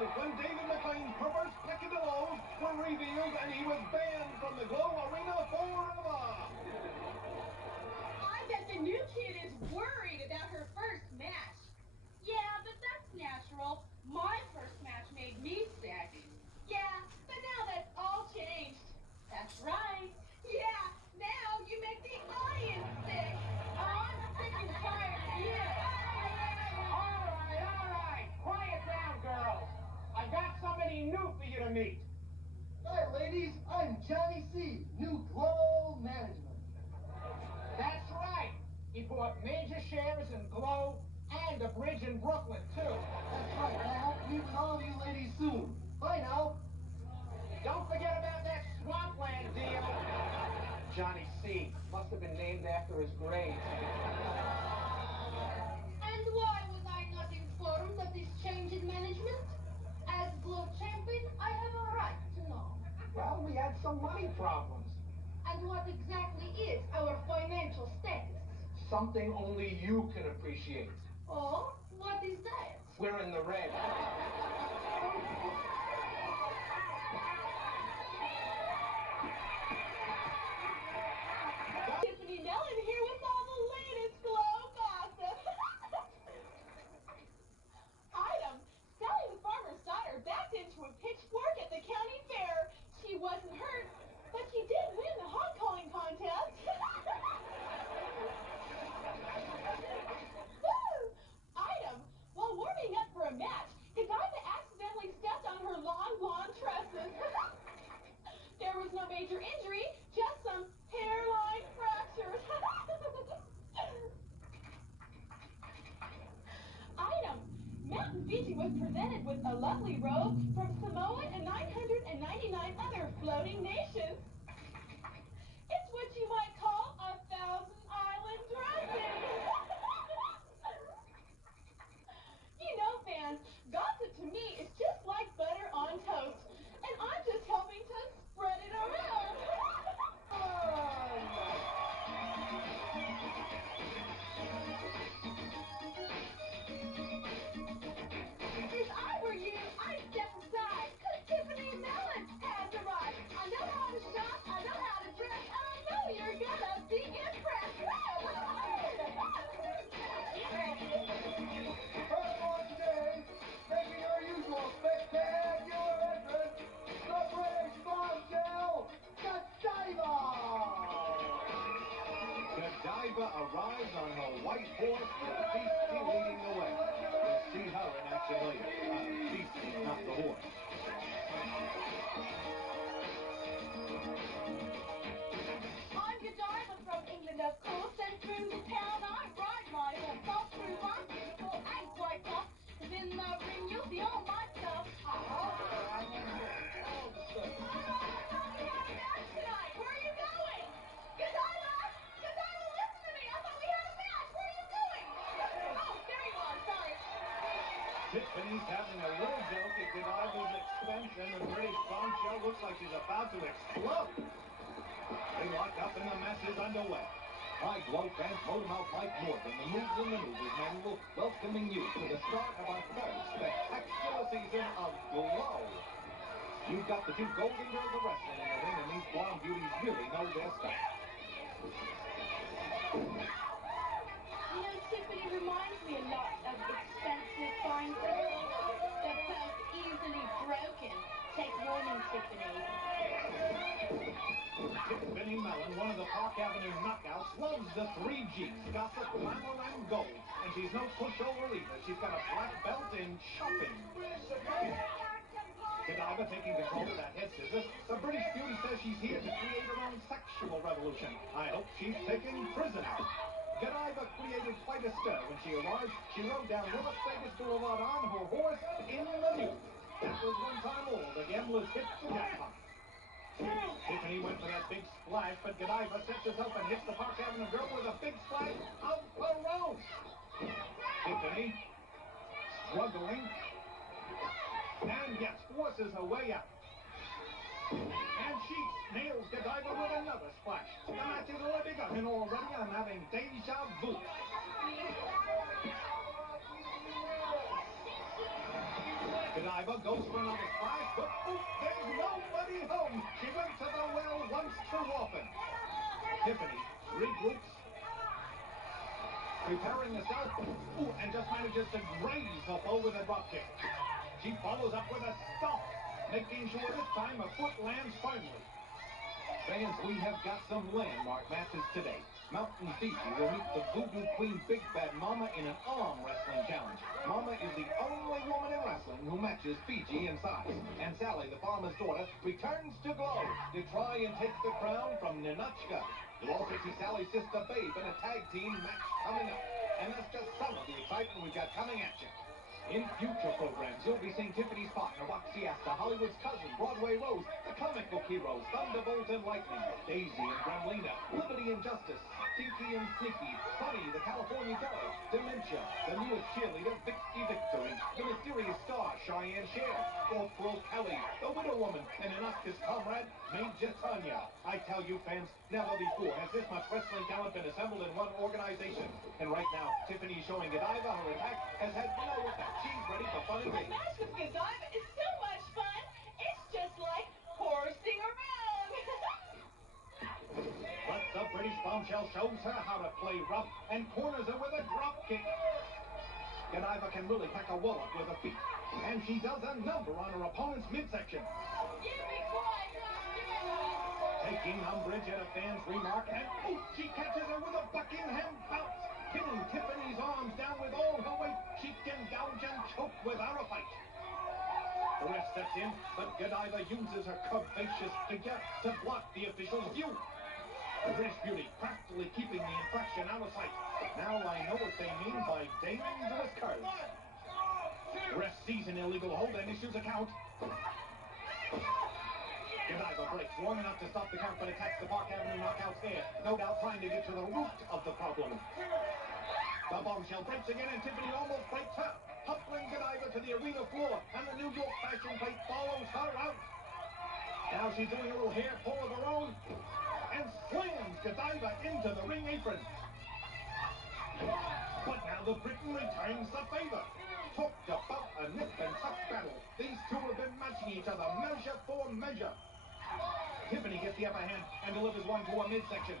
when David McLean's perverse peccadillos were revealed and he was banned from the G.L.O.W arena forever. I bet the new kid is worried about her first match. Yeah, but that's natural. My first match made me sick. Yeah, but now that's all changed. That's right. Yeah, now you make the audience sick. I'm sick and tired of you. All right. Quiet down, girls. I've got somebody new for you to meet. Hi, ladies. I'm Johnny C., new G.L.O.W management. That's right. He bought major shares in G.L.O.W and a bridge in Brooklyn, too. That's right. I hope to meet with all of you ladies soon. Bye now. Don't forget about that swampland deal. Johnny C. must have been named after his grave. And why was I not informed of this change in management? As G.L.O.W champion, I have a right to know. Well, we had some money problems. And what exactly is our financial status? Something only you can appreciate. Oh, what is that? We're in the red. Tiffany Mellon here with all the latest G.L.O.W gossip. Item, Sally the farmer's daughter backed into a pitchfork at the county fair. She wasn't hurt, but she did win the hot calling contest. Woo! Item, while warming up for a match, Godiva accidentally stepped on her long blonde tresses. There was no major injury, just some hairline fractures. Item, Mountain Fiji was presented with a lovely robe from Samoa and 999 other floating nations. It's what you might call a 1,000-island dressing. You know, fans, gossip to me is just like butter on toast, and I'm just helping to spread it around. If I were you, I'd step aside, because Tiffany Mellon has arrived. I know how to shop, I know how to dress, and I know you're gonna be impressed. First one today, making our usual spectacular entrance, the British bombshell, Godiva! Godiva arrives on her white horse with Beastie leading the way. We'll see her in action later. Beastie, not the horse. I'm Godiva from England, of course, and through the town I ride my horse. All through my beautiful act quite tough, 'cause in the ring you'll see all my stuff. I tonight. Where are you going? Godiva! Godiva, listen to me! I thought we had a match! Where are you going? Oh, there you are, sorry. Tiffany's having a little joke at Godiva's expense, and the British bombshell looks like she's about to explode. They lock up and the match is underway. Hi, G.L.O.W fans, hold them out like Morgan, the moves and maneuvers manual, welcoming you to the start of our third spectacular season of G.L.O.W. You've got the two golden girls of wrestling in the ring, and these blonde beauties really know their stuff. You know, Tiffany reminds me a lot of expensive fine crystals. They're both easily broken. Take warning, Tiffany. Tiffany Mellon, one of the Park Avenue knockouts, loves the 3 Gs, gossip, glamour, and gold. And she's no pushover either. She's got a black belt in shopping. Godiva taking control of that head scissors. The British beauty says she's here to create her own sexual revolution. I hope she's taken prisoner. Godiva created quite a stir when she arrived. She rode down Las Vegas Boulevard on her horse in the nude. That was one time all the gamblers hit the jackpot. Tiffany went for that big splash, but Godiva sets herself and hits the Park Avenue girl with a big splash of her own. Tiffany, struggling, and yes, forces her way out. And she nails Godiva with another splash. The match is already begun, and already I'm having deja vu. Godiva Godiva goes for another splash, but there's nobody home. She went to the well once too often. Tiffany regroups, preparing herself, and just manages to graze up over the dropkick. She follows up with a stomp, making sure this time her foot lands firmly. Fans, we have got some landmark matches today. Mountain Fiji will meet the Voodoo Queen Big Bad Mama in an arm wrestling challenge. Mama is the only woman in wrestling who matches Fiji in size. And Sally, the farmer's daughter, returns to G.L.O.W to try and take the crown from Ninotchka. You'll also see Sally's sister Babe in a tag team match coming up. And that's just some of the excitement we've got coming at you. In future programs, you'll be seeing Tiffany's partner, Roxy Asta, Hollywood's cousin, Broadway Rose, the comic book heroes, Thunderbolt and Lightning, Daisy and Gremlina, Liberty and Justice, Stinky and Sneaky, Sunny, the California Girl, Dementia, the newest cheerleader, Victory, the mysterious star, Cheyenne Cher, Fourth World Kelly, the Widow Woman, and Ninotchka's comrade, Major Tanya. I tell you, fans, never before has this much wrestling talent been assembled in one organization. And right now, Tiffany showing Godiva her attack has had no effect. She's ready for fun and The games. match with Godiva is so much fun. It's just like horsing around. But the British bombshell shows her how to play rough and corners her with a drop kick. Godiva can really pack a wallop with her feet. And she does a number on her opponent's midsection. You be quiet, Taking umbrage at a fan's remark, and she catches her with a Buckingham bounce, pinning Tiffany's arms down with all her weight. She can gouge and choke without a fight. The ref steps in, but Godiva uses her curvaceous figure to block the official's view. The British beauty craftily keeping the infraction out of sight. Now I know what they mean by dangerous curves. The ref sees an illegal hold and issues a count. Godiva breaks long enough to stop the count, but attacks the Park Avenue knockout here, no doubt trying to get to the root of the problem. The bombshell breaks again, and Tiffany almost breaks her, humpling Godiva to the arena floor, and the New York fashion plate follows her out. Now she's doing a little hair pull of her own, and slams Godiva into the ring apron. But now the Briton returns the favor. Talk about a nip and tuck battle. These two have been matching each other measure for measure. Tiffany gets the upper hand and delivers one to her midsection.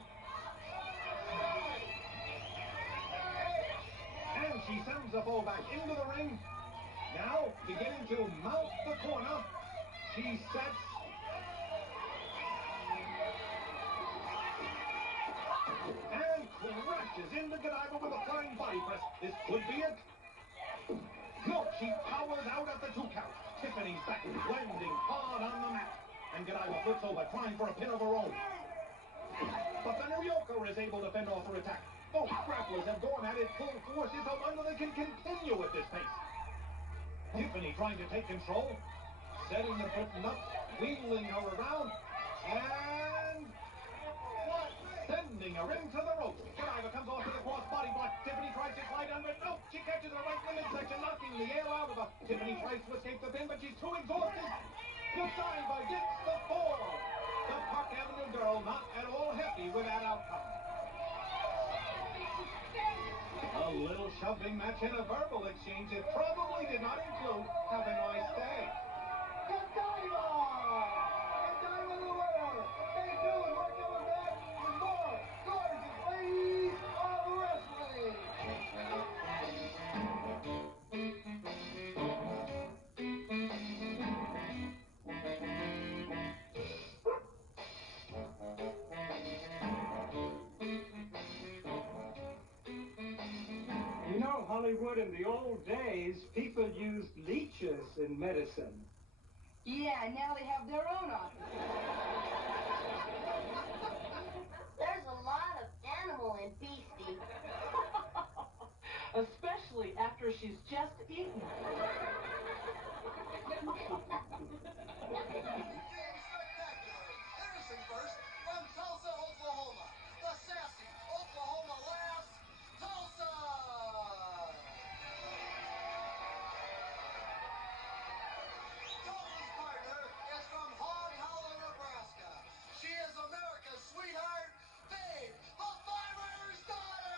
And she sends the foe back into the ring. Now, beginning to mount the corner, she sets and crashes into Godiva with a flying body press. This could be it. No, she powers out at the 2 count. Tiffany's back, landing hard on the mat. And Godiva flips over, trying for a pin of her own. But the New Yorker is able to fend off her attack. Both grapplers have gone at it full force. It's a wonder they can continue at this pace. Tiffany trying to take control, setting the Briton up, wheeling her around, and sending her into the ropes. Godiva comes off to the cross body block. Tiffany tries to slide under it. No, she catches her right in the midsection, knocking the air out of her. Tiffany tries to escape the pin, but she's too exhausted. Godiva gets the fall. The Park Avenue girl not at all happy with that outcome. A little shoving match and a verbal exchange that probably did not include "Have a nice day." Godiva! Godiva the winner! Stay tuned, we're coming back with more gorgeous ladies of wrestling! You know, Hollywood, in the old days, people used leeches in medicine. Yeah, now they have their own office. There's a lot of animal in Beastie. Especially after she's just eaten. Introducing first, from Tulsa, Oklahoma, the sassy Oklahoma lass, Tulsa! Tulsa's partner is from Hog Hollow, Nebraska. She is America's sweetheart, Babe, the farmer's daughter!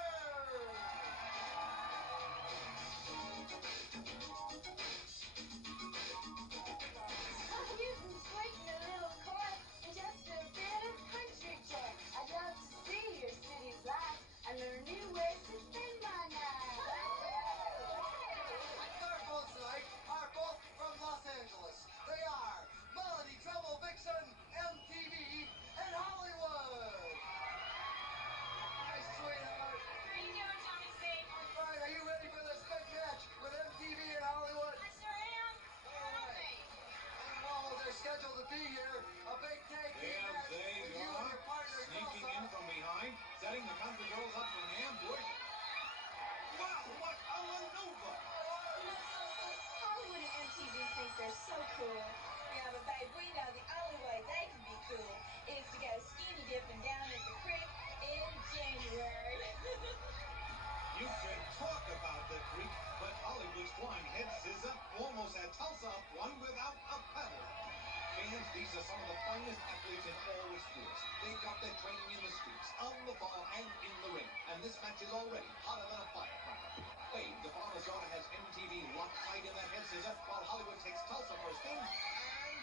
finest athletes in all the sports. They got their training in the streets, on the farm, and in the ring. And this match is already hotter than a firecracker. Babe, the farmer's daughter, has MTV locked tight in that head scissor, while Hollywood takes Tulsa for a spin and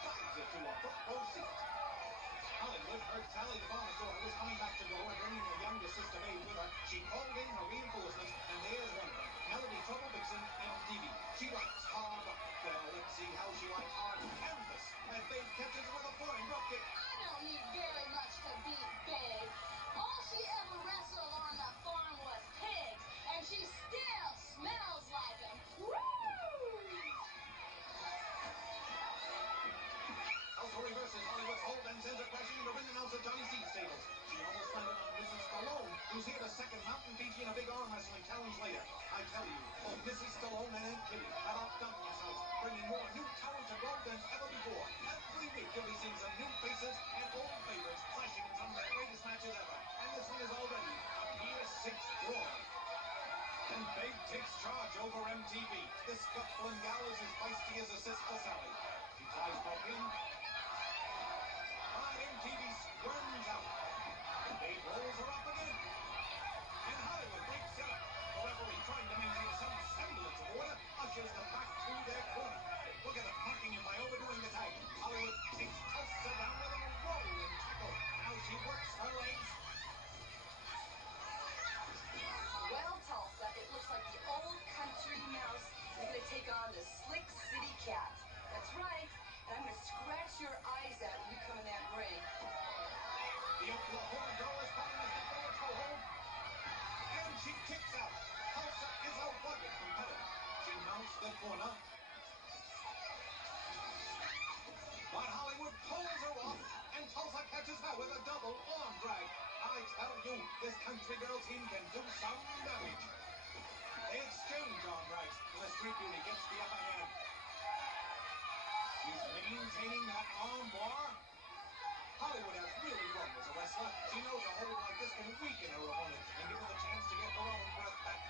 guides it to a front row seat. Hollywood heard Sally, the farmer's daughter, was coming back to go and bringing her younger sister Babe with her. She called in her reinforcements, and there's one of them, Melody Trouble Vixen, MTV. She likes hard rock. Well, let's see how she likes hard canvas. And Babe catches her with a flying drop kick. I don't need very much to beat Babe. All she ever wrestled on the farm was pigs, and she still smells like them. Woo! Tulsa reverses Hollywood's hold and sends her crashing into ring announcer Johnny C's tables. She almost landed on Mrs. Stallone, who's here to second Mountain Fiji in a big arm wrestling challenge later. I tell you, both Mrs. Stallone and Aunt Kitty have outdone themselves, bringing more new talent to G.L.O.W than ever before. Every week you'll be seeing some new faces and old favorites clashing in some of their greatest matches ever. And this one is already a Pier 6 draw. And Babe takes charge over MTV. This scuffling gal is as feisty as a sister Sally. She tries for a pin. MTV squirms out. Babe rolls her up again. And Hollywood breaks it up. The referee, trying to maintain some semblance of order, ushers them back to their corner. Look at them marking him by overdoing the tag. Hollywood takes Tulsa down with a rolling tackle. Now she works her legs. Well, Tulsa, it looks like the old country mouse is going to take on the slick city cat. That's right. And I'm going to scratch your eyes out when you come in that ring. The Oklahoma girl is calling us for a toe hold. And she kicks out. Tulsa is a rugged competitor. She mounts the corner. But Hollywood pulls her off, and Tulsa catches her with a double arm drag. I tell you, this country girl team can do some damage. They exchange arm drags, and the Street Beauty gets the upper hand. She's maintaining that arm bar. Hollywood has really grown as a wrestler. She knows a hold like this can weaken her opponent and give her the chance to get her own breath back.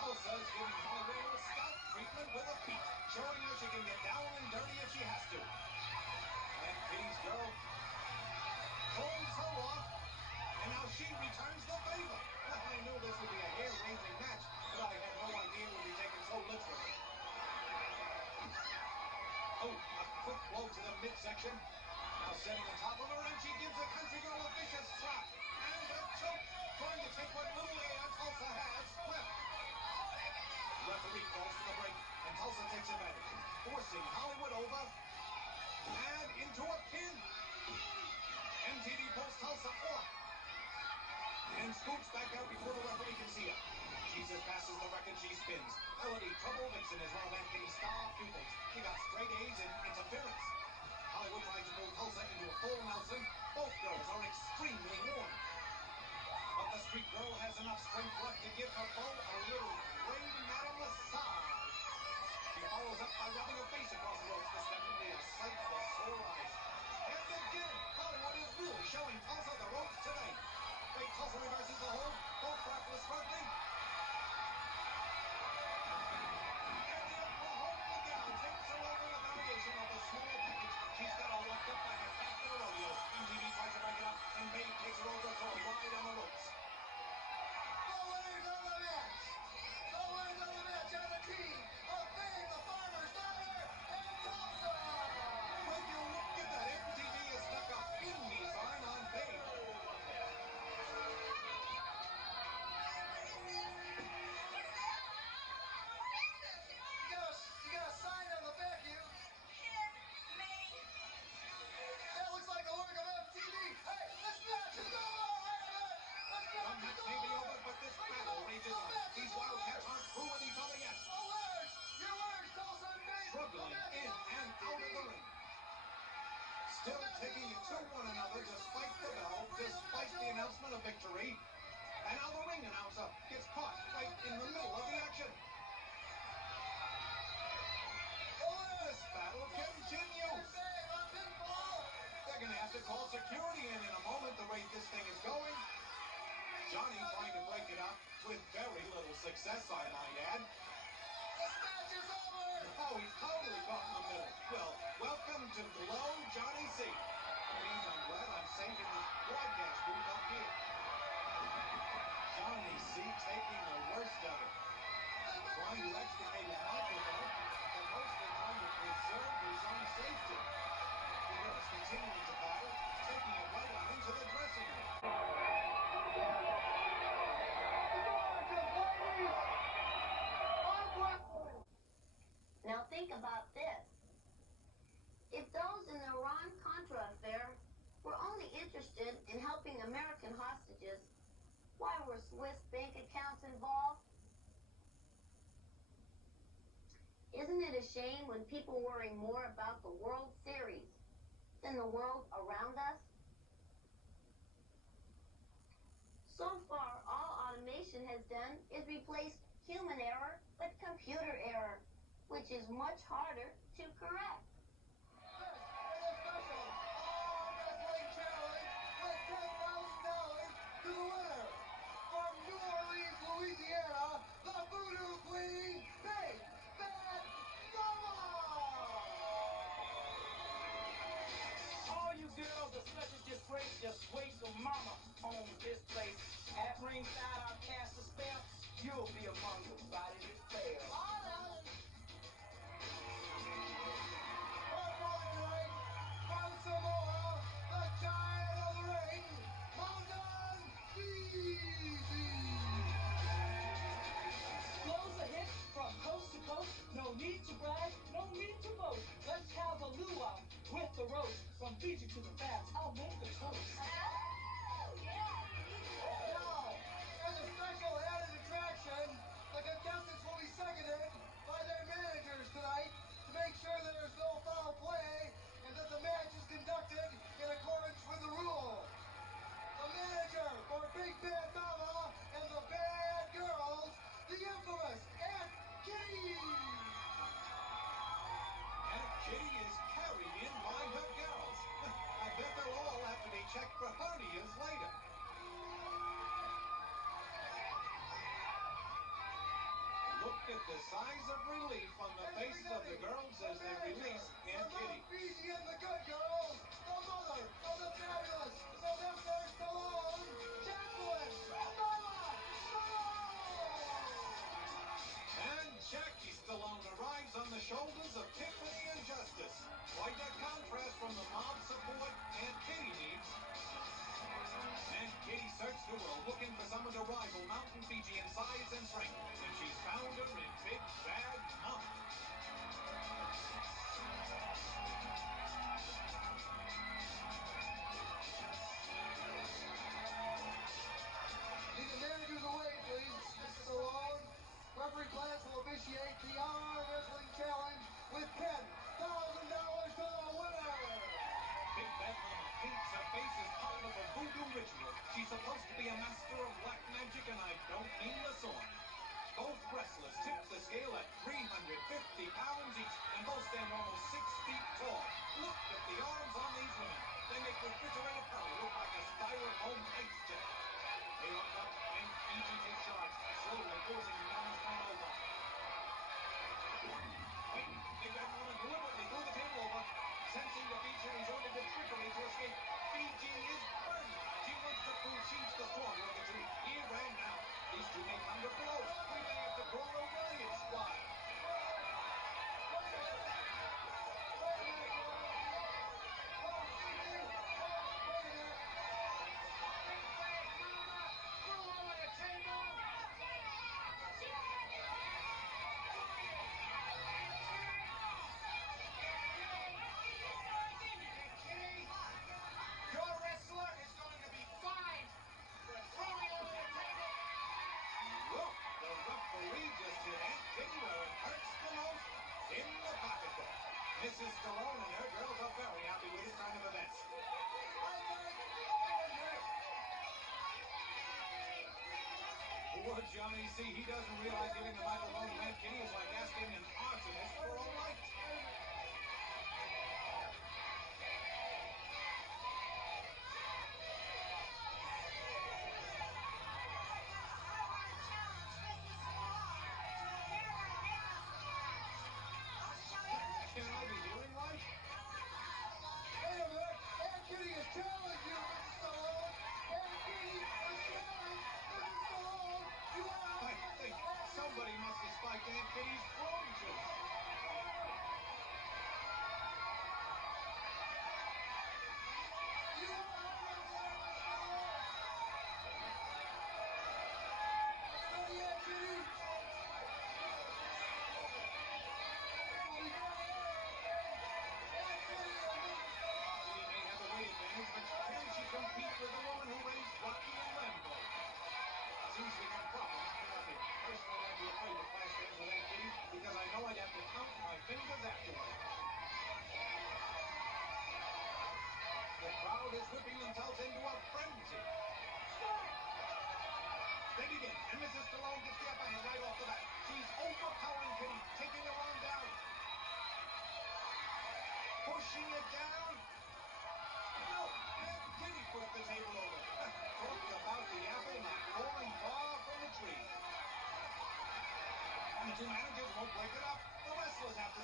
Tulsa's giving Hollywood a scalp treatment with a feet, showing her she can get down and dirty if she has to. And Kitty's girl pulls her off, and now she returns the favor. Well, I knew this would be a hair-raising match, but I had no idea it would be taken so literally. Oh, a quick blow to the midsection. Now setting on top of her, and she gives the country girl a vicious slap. And a choke, trying to take what little air Tulsa has left. Referee calls for the break, and Tulsa takes advantage, forcing Hollywood over and into a pin. MTV pulls Tulsa off and scoots back out before the referee can see her. She surpasses the record she spins. Melody Trouble Vixen is one of Aunt Kitty's star pupils. She got straight A's in interference. Hollywood tries to pull Tulsa into a full Nelson. Both girls are extremely worn. But the street girl has enough strength left to give her foe a little rain-madam massage. She follows up by rubbing her face across the ropes. This definitely a sight for sore eyes. And again, Hollywood is really showing Tulsa the ropes today. Big Tulsa reverses the hold. Both grapplers struggling. And the Oklahoma gal takes her over the variation of a small package. She's got her locked up like a cat in a rodeo. MTV tries to break it up, and Babe takes her over for a ride on the ropes. The winners of the match! The winners of the match are the team of Babe, the farmer's daughter, and Tulsa! Will you look at that? MTV has stuck a Fiji sign on Babe. You got a sign on the back of you. That looks like a work of MTV. Hey, this match is over! Wait a minute! This The match match is may be over! over, but this battle rages on. These Wildcats aren't through with each other yet. The winners! Your winners, Tulsa and Babe! Struggling in and out of the ring. Still taking it to one another despite the bell, despite the announcement of victory. And now the ring announcer gets caught right in the middle of the action. security in a moment the way this thing is going. Johnny trying to break it up with very little success, I might add. This match is over! Oh, he's totally caught in the middle. Well, welcome to G.L.O.W, Johnny C. Means I'm glad I'm safe in this broadcast booth up here. Johnny C taking the worst of it. Trying to extricate his microphone, but mostly trying to preserve his own safety. The girls continuing to battle, taking it right on into the dressing room. Now think about this. If those in the Iran-Contra affair were only interested in helping American hostages, why were Swiss bank accounts involved? Isn't it a shame when people worry more about the World Series than the world around us? So far, all automation has done is replace human error with computer error, which is much harder to correct. Just wait till mama owns this place. At ringside, I'll cast a spell. You'll be among the body that fail. From Samoa, the giant of the ring, Mountain Fiji. Flows a hit from coast to coast. No need to brag, no need to boast. Let's have a luau with the roast. From Fiji to the fats, I'll make the toast. Now, as a special added attraction, the contestants will be seconded by their managers tonight to make sure there's no foul play and that the match is conducted in accordance with the rules. The manager for Big Bad Mama and the Bad Girls, the infamous Aunt Kitty. Aunt Kitty is carried in by her girls. I bet they'll all have to be checked for hernias later. Look at the size of relief on the faces of the girls as they release Aunt Kitty. Fiji and the good girls, the mother of the fabulous Sylvester Stallone, Jacqueline, Mama, And Jackie Stallone arrives on the shoulders of Tiffany and Justice. Quite a contrast from the mob support Aunt Kitty needs. Aunt Kitty searched the world looking for someone to rival Mountain Fiji in size and strength, and she's found her in Big Bad Mama. Need the managers away, please. Mr. Stallone. Referee Glantz will officiate the Arm Wrestling Challenge with $10,000 to the winner. Big Bad Mama paints her face as part of a voodoo ritual. She's supposed to be a master of black magic, and I don't mean the sword. Both wrestlers tip the scale at 350 pounds each, and both stand almost 6 feet tall. Look at the arms on these women. They make refrigerator power look like a styrofoam ice jet. They look up, and Fiji takes charge, slowly forcing Ninotchka over. Wait, Big Bad Mama deliberately threw the table over. Sensing the Fiji resorted to trickery to escape. Fiji is burned. She wants to prove she's the stronger of the two. Here and now. These two may come to blows. We may have to call a riot squad. Your wrestler is going to be fined for throwing over the table. Look, the referee just hit Aunt Kitty where it hurts the most. In the pocketbook. Mrs. Stallone and her girls are very happy with this kind of event. Poor Johnny C. He doesn't realize giving the microphone to Aunt Kitty is like asking an arsonist for a light.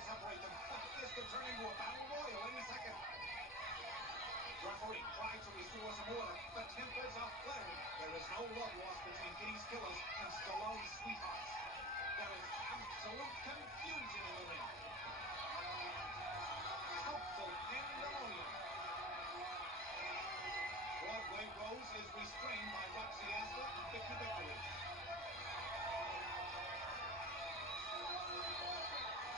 separate them, but this could turn into a battle royal any second. Referee tried to restore some order, but tempers are flaring. There is no love lost between these killers and Stallone's sweethearts. There is absolute confusion in the ring. Helpful pandemonium. Broadway Rose is restrained by Roxy Astor and Vicky Victory.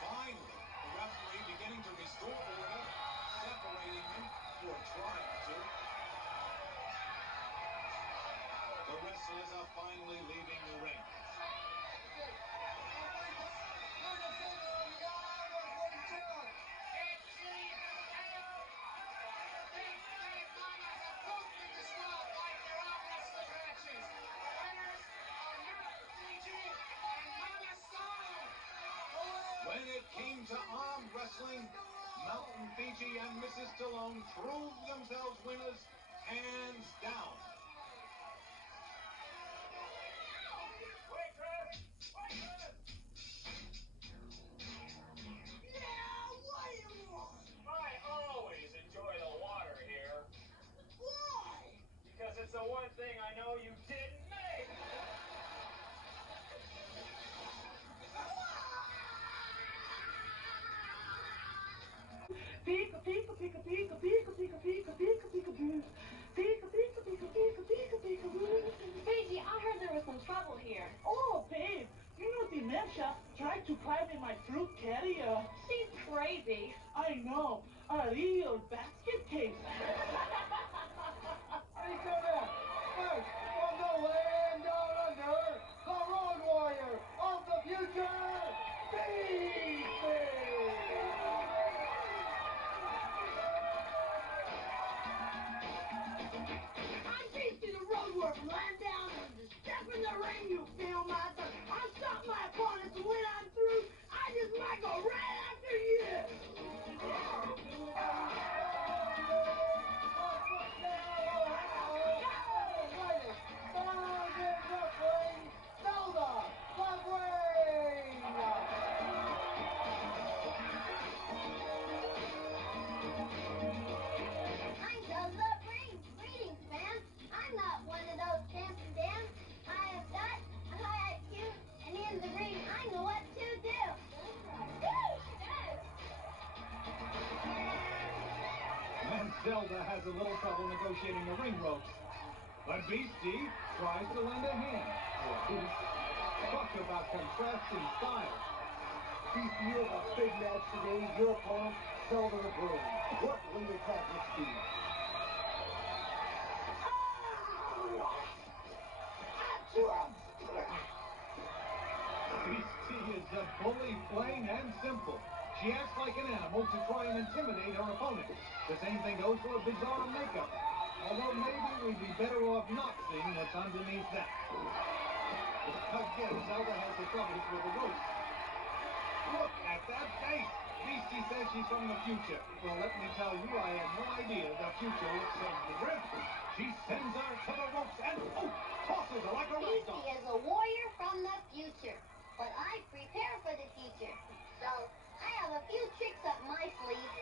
Finally, the referee beginning to restore order, separating them, or trying to. The wrestlers are finally leaving the ring. When it came to arm wrestling, Mountain Fiji and Mrs. Stallone proved themselves winners, hands down. I always enjoy the water here. Why? Because it's the one thing I know you didn't make. Pika pika pika pika pika pika pika pika pika boo. Pika pika pika pika pika pika boo. Fiji, I heard there was some trouble here. Oh, babe, you know Ninotchka tried to climb in my fruit carrier. She's crazy. I know, a real basket case. Hey, come here. Hey, from the land down under, the road warrior of the future, Beastie! I'm Beastie the road warrior from land down under. Step in the ring, you feel my thirst. I stop my opponents, and when I'm through, I just might go right after you. Zelda, the Reign! I'm Zelda Reign. Greetings, fans. I'm not one of those dancing dams. I have got a high IQ, and in the ring, I know what to do. Woo! And Zelda has a little trouble negotiating the ring ropes. But Beastie tries to lend a hand. Or at least, talk about contrasting style. Beastie, you have a big match today. Your opponent, Zelda the Reign. What will your tactics be? Beastie is a bully, plain and simple. She acts like an animal to try and intimidate her opponent. The same thing goes for a bizarre makeup. Although maybe we'd be better off not seeing what's underneath that. Again, Zelda has the troubles with the ropes. Look at that face! Beastie says she's from the future. Well, let me tell you, I had no idea the future looks so grim. She sends her to the ropes and, tosses her like a rag doll. Beastie is a warrior from the future, but I prepare for the future. So, I have a few tricks up my sleeve.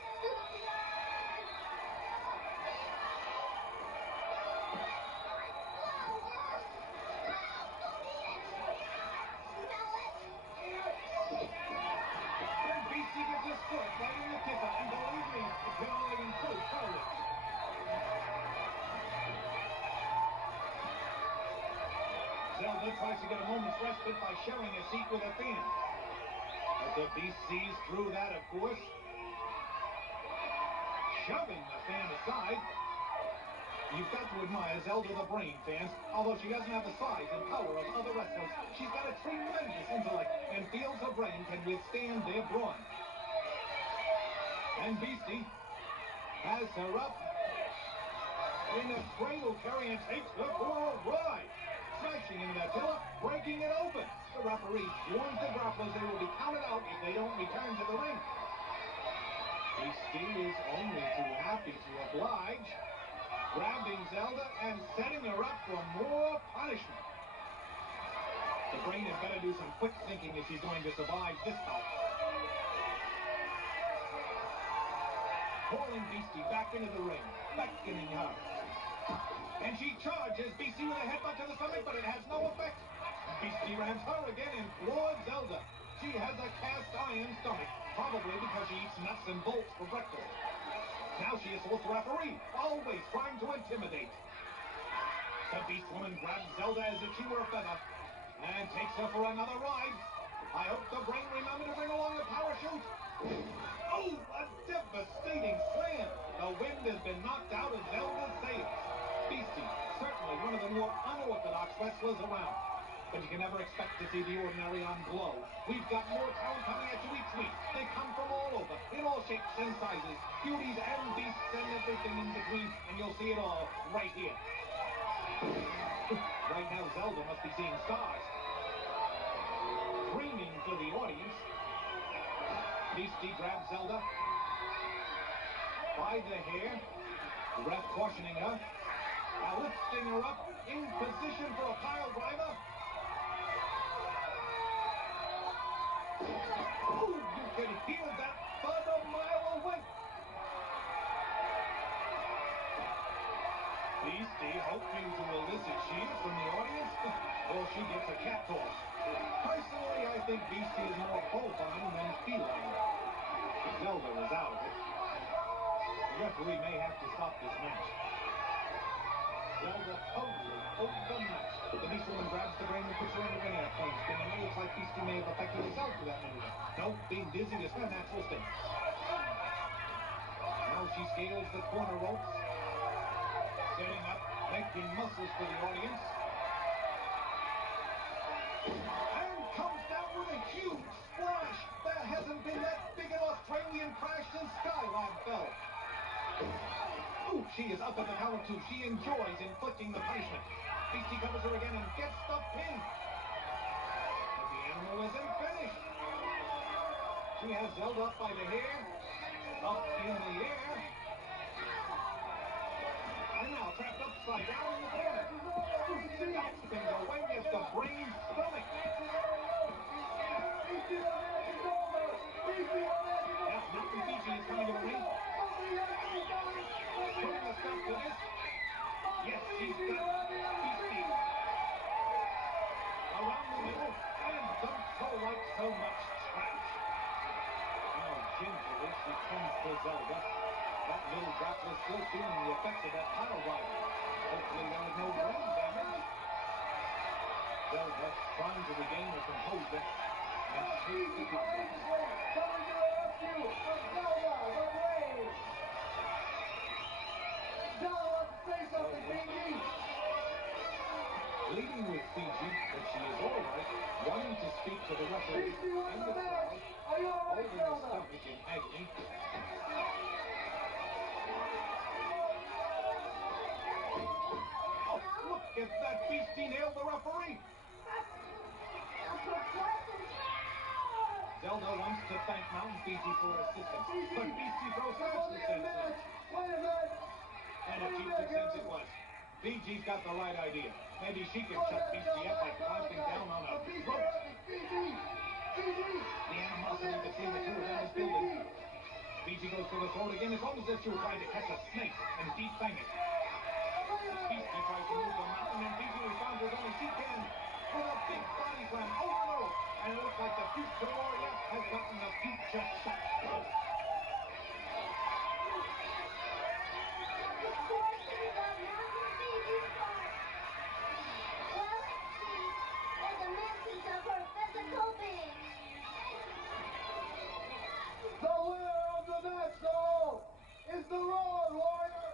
Then Beastie gets his foot right in the kicker, and believe me, it can only improve courage. Zelda tries to get a moment's respite by sharing a seat with a fan. But the Beast sees through that, of course, shoving the fan aside. You've got to admire Zelda the Brain, fans. Although she doesn't have the size and power of other wrestlers, she's got a tremendous intellect and feels her brain can withstand their brawn. And Beastie has her up in a cradle carry and takes her for a ride. Smashing into that pillar, breaking it open. The referee warns the grapplers they will be counted out if they don't return to the ring. Beastie is only too happy to oblige, grabbing Zelda and setting her up for more punishment. The Brain had better do some quick thinking if she's going to survive this bout. Calling Beastie back into the ring, beckoning her. And she charges Beastie with a headbutt to the stomach, but it has no effect. Beastie rams her again and floors Zelda. She has a cast iron stomach, probably because she eats nuts and bolts for breakfast. Now she assaults the referee, always trying to intimidate. The Beast Woman grabs Zelda as if she were a feather and takes her for another ride. I hope the brain remember to bring along a parachute. Oh, a devastating slam. The wind has been knocked out of Zelda's sails. Beastie, certainly one of the more unorthodox wrestlers around. But you can never expect to see the ordinary on G.L.O.W. We've got more talent coming at you each week. They come from all over, in all shapes and sizes, beauties and beasts and everything in between, and you'll see it all right here. Right now, Zelda must be seeing stars. Screaming for the audience. Beastie grabs Zelda by the hair. The ref cautioning her. Now lifting her up in position for a pile driver. Oh, you can hear that thud a mile away. Beastie hoping to elicit cheers from the audience, or she gets a cat toss. Personally, I think Beastie is more bovine than feline. Zelda is out of it. The referee may have to stop this match. Zelda totally overmatched. The Beast Woman grabs the brain and puts her into an airplane spin, and it looks like Beastie may have affected herself for that maneuver. No, being dizzy is not a natural state. Now she scales the corner ropes, setting up, making muscles for the audience. And comes down with a huge splash. There hasn't been that big an Australian crash since Skylab fell. Ooh, she is up at the count of 2. She enjoys inflicting the punishment. Beastie covers her again and gets the pin. But the animal isn't finished. She has Zelda up by the hair, up in the air, and now trapped upside down in the corner. The back spins away at the brain stomach. Now Mountain Fiji is coming to the ring. Putting a stop to this. Yes, she's got Beastie around the middle and dumped her like so much trash. Now gingerly she comes to Zelda. That little drop was still feeling the effects of that pile driver. Hopefully there was no brain damage. Zelda trying to regain her composure and shakes the cup. Coming to the rescue of Zelda, the Brave. Zelda wants to say something, Fiji. Pleading with Fiji that she is all right, wanting to speak to the referee Beastie won and the the crowd, match. Are you all right, holding her Zelda? stomach in agony. Oh, look at that! Beastie nailed the referee! Zelda wants to thank Mountain Fiji for her assistance, but Beastie throws This past will the be a sensei. match. Wait a minute. And a cheap sense it was. Fiji's got the right idea. Maybe she can shut Beastie up by clamping down on a rope. The animosity between the two of them is building. Fiji goes for the throat again. It's almost as if she were trying to catch a snake and defang it. Beastie tries to move the mountain, and Fiji responds as only she can with a big body slam over the rope. And it looks like the future warrior has gotten the future shot. The winner of the match, though, is the Road Warrior.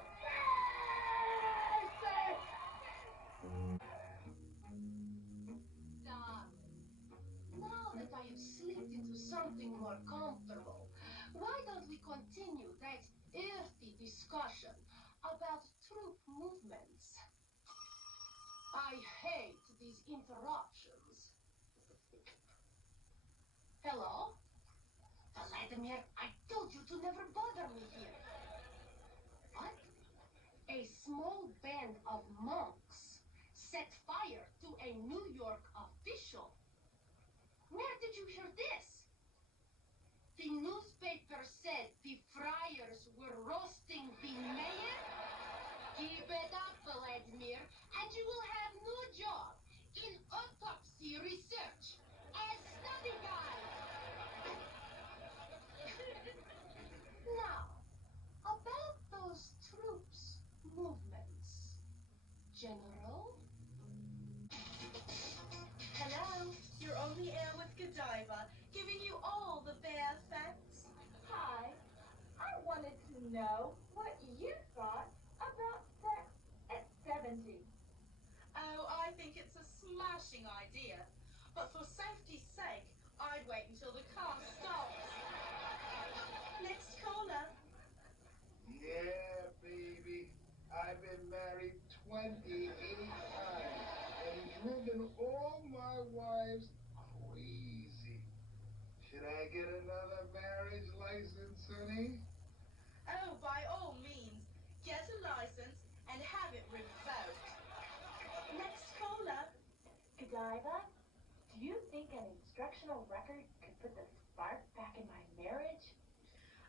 Now that I have slipped into something more comfortable, why don't we continue that earthy discussion about troop movements? I hate these interruptions. Hello? Vladimir, I told you to never bother me here. What? A small band of monks set fire to a New York official? Where did you hear this? the newspaper said the friars were roasting the mayor? Keep it up, Vladimir, and you will have no job in autopsy research as study guide. Now, about those troops' movements, General? Hello, you're on the air with Godiva, giving you all the bare facts. Hi. I wanted to know what you thought about sex at 70. Oh, I think it's a smashing idea. But for safety's sake, I'd wait until the car stops. Next caller. Yeah, baby. I've been married 28 times and driven all my wives crazy. Should I get another marriage license, Sonny? Oh, by all means, get a license and have it revoked. Next caller. Godiva, do you think an instructional record could put the spark back in my marriage?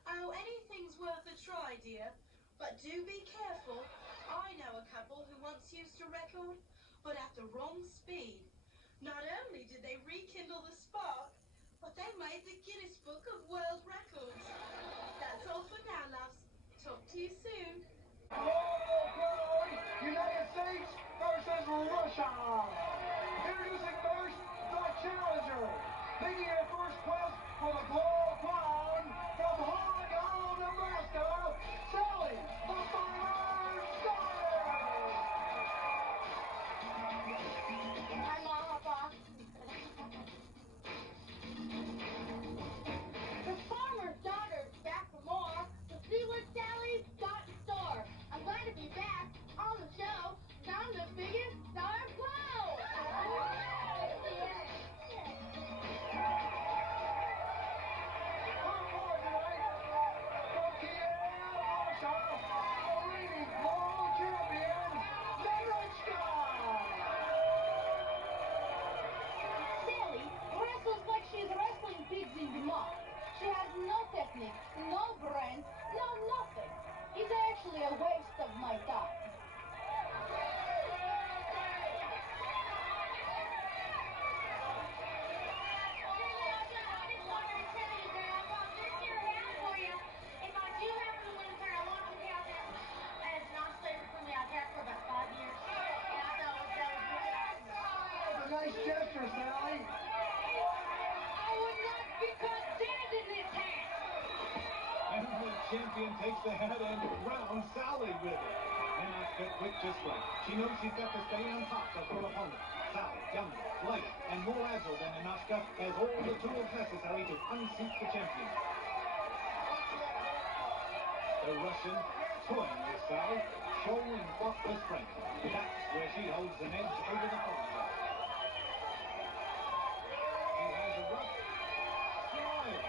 Oh, anything's worth a try, dear. But do be careful. I know a couple who once used a record, but at the wrong speed. Not only did they rekindle the spark, but they made the Guinness Book of World Records. That's all for now, loves. Talk to you soon. United States versus Russia. Introducing first, the challenger. Making her first quest for the gold crown from Hong, Nebraska, Sally, the Farmer Starter. Hi, Mama, Papa. The farmer's daughter's back for more. So see what Sally's got in store. I'm glad to be back on the show. I'm the biggest star quo. Her board tonight, from Kiev, Russia, the reigning world champion, Ninotchka. Sally wrestles like she's wrestling pigs in the mud. She has no technique, no brains, no nothing. It's actually a waste of my time. A nice gesture, Sally. I would not be caught dead in this hat. And the champion takes the head and rounds Sally with it. Ninotchka quick just right. She knows she's got to stay on top of her opponent. Sally, younger, lighter, and more agile than Ninotchka, has all the tools necessary to unseat the champion. The Russian toying with Sally, showing off her strength. That's where she holds an edge over the foreigner. She has a rough smile.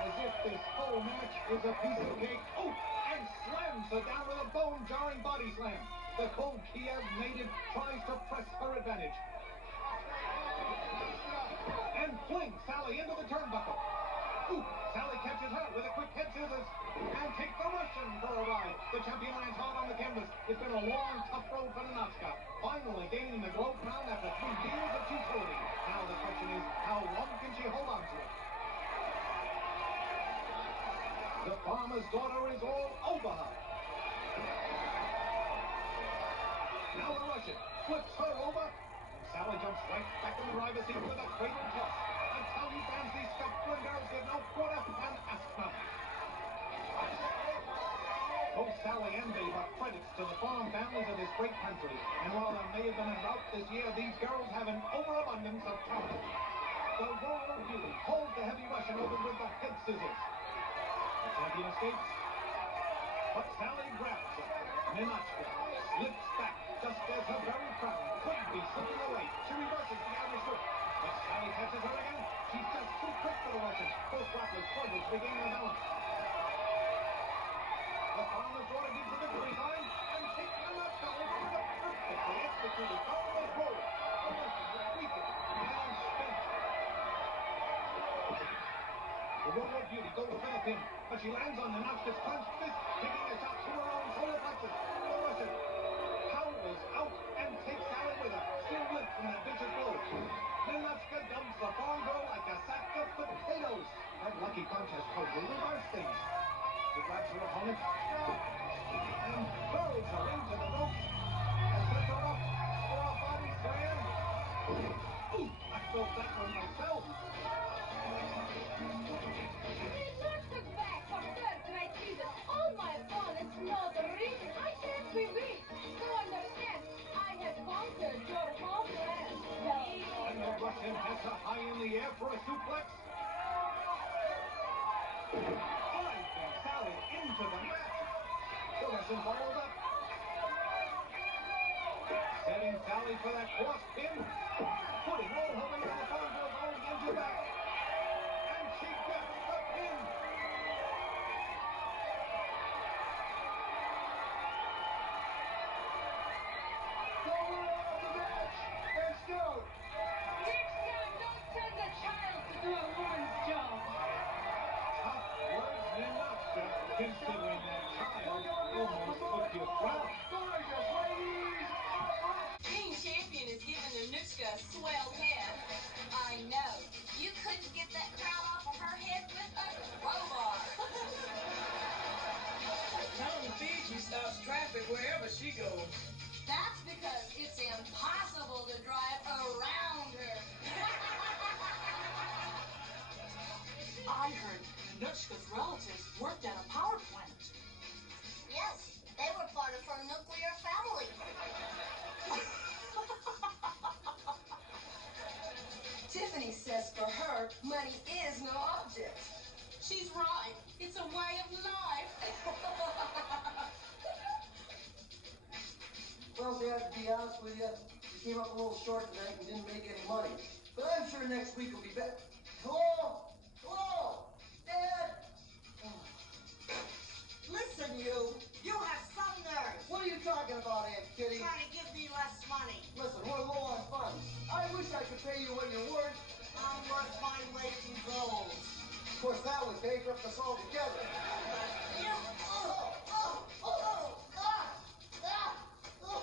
As if this whole match is a piece of cake. Oh, and slams her down with a bone-jarring body slam. The cold Kiev native tries to press her advantage. And flings Sally into the turnbuckle. Ooh, Sally catches her with a quick head scissors and takes the Russian for a ride. The champion lands hard on the canvas. It's been a long, tough road for Ninotchka. Finally gaining the G.L.O.W crown after 3 years of futility. Now the question is, how long can she hold on to it? The farmer's daughter is all over her. Now the Russian flips her over, and Sally jumps right back in the driver's seat with a cradle toss. I tell you, fans, these Scotland girls get no quarter and asthma. Both Sally and Dave are credits to the farm families of this great country. And while there may have been a drought this year, these girls have an overabundance of talent. The royal beauty holds the heavy Russian over with the head scissors. The champion escapes, but Sally grabs her. Ninotchka slips back just as her very crown could be slipping away. She reverses the Irish whip, but Sally catches her again. She's just too quick for the Russian. Both grapplers struggle to regain their balance. The farmer's daughter gives the victory sign and takes Ninotchka over with a perfectly executed powerball roll. The Russian is weakened and spent. beauty go to Philippine, but she lands on Ninotchka's clenched fist, taking a shot to her own solar plexus. The Russian howls out and takes Sally with her, still limp from that vicious blow. Ninotchka dumps the farm girl like a sack of potatoes. That lucky punch has totally reversed things. She grabs her opponent and throws her into the ropes and sets her up for a body slam. Ooh, I felt that one myself. Ninotchka back for third straight season. All my opponents know the reason I can't be beat. So understand, I have conquered your homeland. And the Russian has her high in the air for a suplex. Driving Sally into the mat. The Russian followed up. Setting Sally for that cross pin. Putting all her weight on the farm girl's own injured back. And she gets the pin. The winner of the match is G.L.O.W. Next time, don't send a child to do a woman's job. Tough words, Ninotchka, considering that child almost took you out. Gorgeous ladies! Being champion is giving Ninotchka a swell head. I know. You couldn't get that crown off of her head with a crowbar. Tell them Fiji stops traffic wherever she goes. That's because it's impossible to drive around her. I heard Ninotchka's relatives worked at a power plant. Yes, they were part of her nuclear family. Tiffany says for her, money is no object. She's right. It's a way of life. Well, Dad, to be honest with you, we came up a little short tonight and didn't make any money. But I'm sure next week will be better. Hello? Hello? Dad? Listen, you have some nerve. What are you talking about, Aunt Kitty? Trying to give me less money. Listen, we're low on funds. I wish I could pay you what you're worth. I'm worth my weight in gold. Of course, that would bankrupt us all together.